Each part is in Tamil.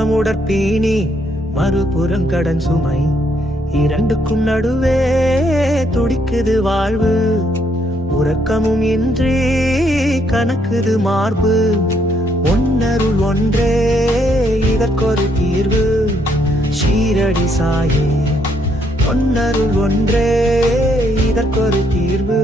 ஒருபுறம் உடற்பீனி மறுபுறம் கடன் சுமை, இரண்டுக்கும் நடுவே துடிக்குது வாழ்வு. உறக்கமும் இன்றி கணக்குது மார்பு. ஒன்னருள் ஒன்றே இதற்கொரு தீர்வு. ஷீரடி சாயே ஒன்னருள் ஒன்றே இதற்கொரு தீர்வு.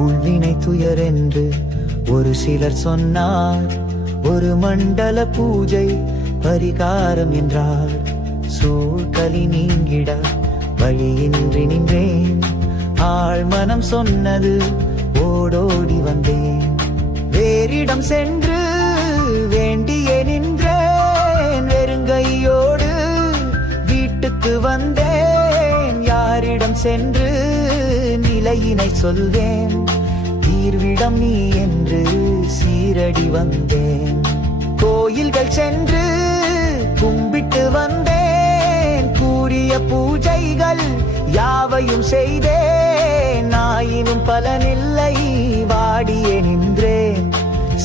ஊழ்வினை துயரென்று ஒரு சிலர் சொன்னார், ஒரு மண்டல பூஜை பரிகாரம் என்றார். சூழ்கலி நீங்கிட வழியின்றி நின்றேன், ஆள் மனம் சொன்னது ஓடோடி வந்தேன். வேறிடம் சென்று வேண்டியே நின்றேன், வெறுங்கையோடு வீட்டுக்கு வந்தேன். யாரிடம் சென்று நிலையினை சொல்வேன், தீர்விடம் நீ என்று சீரடி வந்தேன். கோயில்கள் சென்று கும்பிட்டு வந்தேன், கூறிய பூஜைகள் யாவையும் செய்தேன். ஆயினும் பலனில்லை, வாடியே நின்றேன்.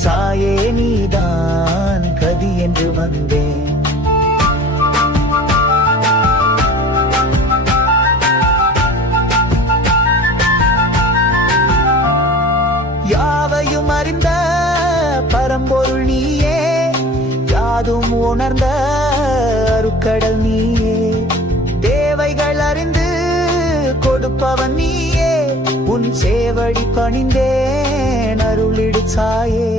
சாயே நீதான் கதி என்று வந்தேன். யாவையும் அறிந்த பரம்பொருள் நீயே, யாதும் உணர்ந்த அருட்கடல் நீயே. தேவைகள் அறிந்து கொடுப்பவன் நீயே, உன் சேவடி பணிந்தேன் அருளிடு சாயே.